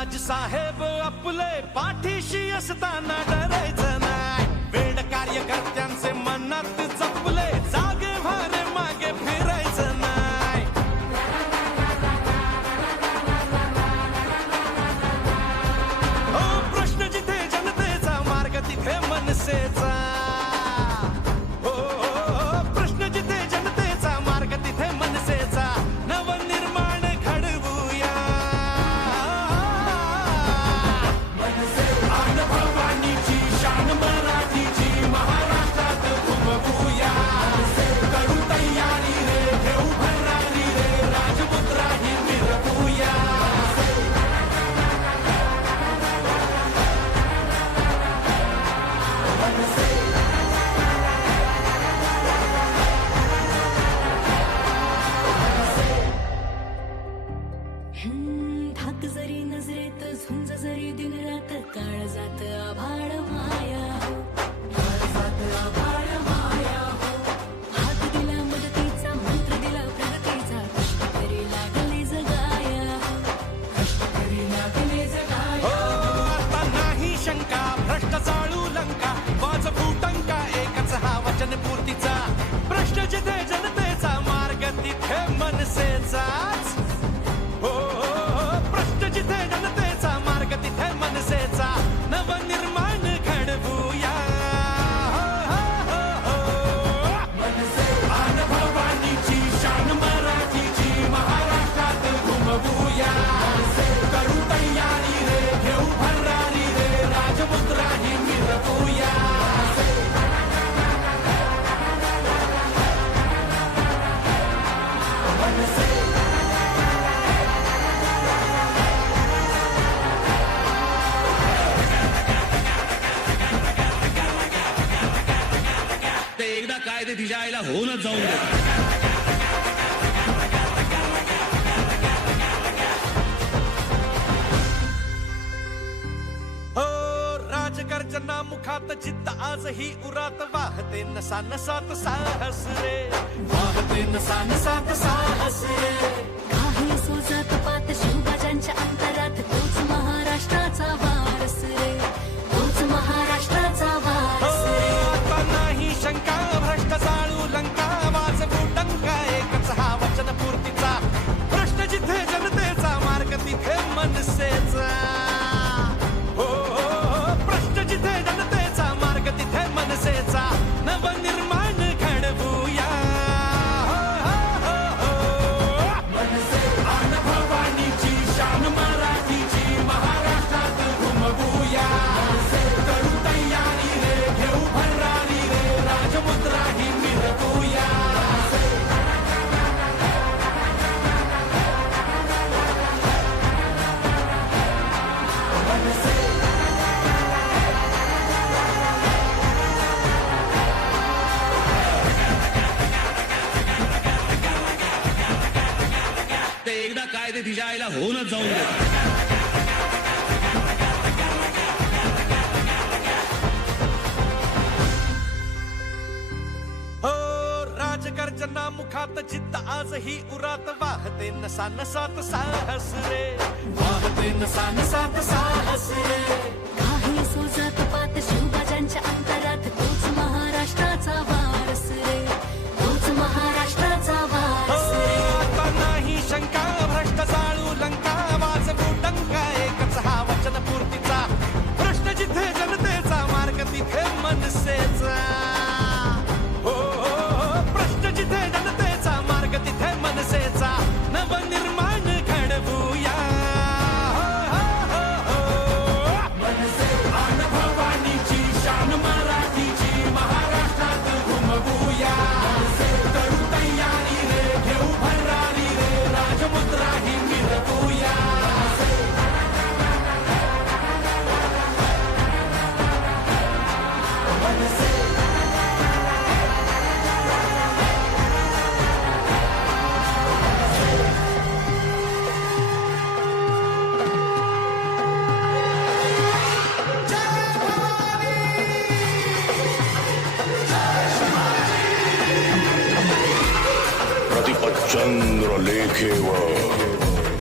राजसाहेब आपले पाठीशी असताना डरायचं नाही. वेड कार्यकर्त्यांचे मनात जपले, जागे भारे मागे फिरायचं नाही. हो प्रश्न जिथे जनतेचा, मार्ग तिथे मनसेचा. हो प्रश्न जिथे जनतेचा, मार्ग तिथे मनसेचा. नवनिर्माण घडवूया, भवानीची शान मराठीची महाराष्ट्रात घुमवूया. करू तयारी रे, घेऊ भरारी रे, राजमुद्राही मिरवूया. धाक जरी नजरेत, झुंज जरी दिन रात, काळ जात आभाळ माया हो, काळ जात आभाळ माया हो. हात दिला मदतीचा, मंत्र दिला प्रगतीचा, कष्ट करी लागले जगाया हो, कष्ट करी लागले जगाया. आता नाही शंका, भ्रष्ट चाळू लंका, वाजवू टंका, एकच हा वचन पूर्तीचा. प्रश्न जिथे जनतेचा, मार्ग तिथे मनसेचाच. हो प्रश्न जिथे जनतेचा, मार्ग तिथे मनसेचा. नवनिर्माण घडवूया. आन भवानीची शान मराठीची महाराष्ट्रात घुमवूया. करू तयारी रे, घेऊ भरारी रे, राजमुद्राही मिरवूया. ते एकदा काय ते तिच्या आईला होऊनच जाऊन दे. हो राजगर्जना मुखात जिद्द आजही उरात, वाहते नसा नसात साहस रे, वाहते नसा नसात साहस रे. काही सोजत पात शिवबाजांच्या अंतरात, तोच महाराष्ट्राचा वारस रे, तोच महाराष्ट्राचा वारस रे. आता नाही शंका, भ्रष्ट चाळू लंका, वाजवू टंका, एकच हा वचन पूर्तीचा. प्रश्न जिथे जनतेचा, मार्ग तिथे मनसेचा. हो प्रश्न जिथे जनतेचा, मार्ग तिथे मनसेचा. नवनिर्माण घडवूया. आन भवानीची शान मराठीची महाराष्ट्रात घुमवूया. करू तयारी रे, घेऊ भरारी रे, राजमुद्राही मिरवूया. ते एकदा काय ते तिच्या आईला होऊनच जाऊन दे. हो राजगर्जना मुखात जिद्द आजही उरात, वाहते नसा नसात साहस रे, वाहते नसा नसात साहस रे. काही सोजत पात शिवबाजांच्या अंतरात, तोच महाराष्ट्राचा वारस रे, तोच महाराष्ट्राचा वारस रे. आता नाही शंका, भ्रष्ट चाळू लंका, वाजवू टंका, एकच हा वचन पूर्तीचा. प्रश्न जिथे जनतेचा, मार्ग तिथे मनसेचा. हो प्रश्न जिथे जनतेचा, मार्ग तिथे मनसेचा. नवनिर्माण घडवूया. आन भवानीची शान मराठीची महाराष्ट्रात घुमवूया. करू तयारी रे, घेऊ भरारी रे, राजमुद्राही मिरवूया. प्रतिपच्चंद्र लेखेवर